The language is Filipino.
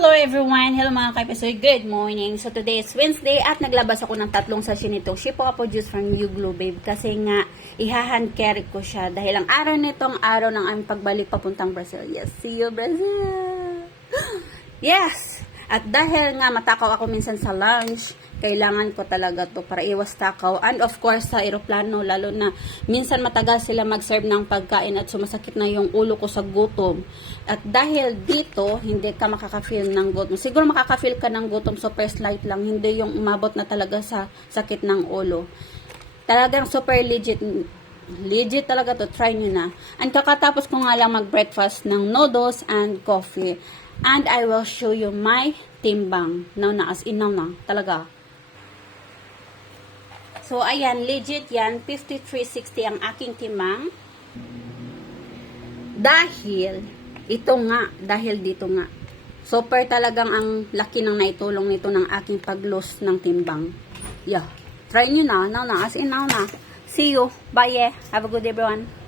Hello everyone! Hello mga kaibisoy! Good morning! So today is Wednesday at naglabas ako ng 3 sachet nitong Shippo Apple Juice from New Glow Babe kasi nga i-hand carry ko siya dahil ang araw nitong araw ng aming pagbalik papuntang Brazil. Yes! See you Brazil! Yes! At dahil nga matakaw ako minsan sa lunch, kailangan ko talaga to para iwas takaw. And of course sa eroplano, lalo na minsan matagal sila mag-serve ng pagkain at sumasakit na yung ulo ko sa gutom. At dahil dito, hindi ka makaka-feel ng gutom. Siguro makaka-feel ka ng gutom, super slight lang. Hindi yung umabot na talaga sa sakit ng ulo. Talagang super legit. Legit talaga to. Try nyo na. And kakatapos ko nga lang mag-breakfast ng noodles and coffee. And I will show you my timbang. Now na, as in now na. Talaga. So, ayan, legit yan. 53.60 ang aking timbang. Dahil, ito nga, dahil dito nga. Super talagang ang laki ng naitulong nito ng aking pag-lose ng timbang. Yeah. Try nyo na. Now na, as in now na. See you. Bye. Have a good day, everyone.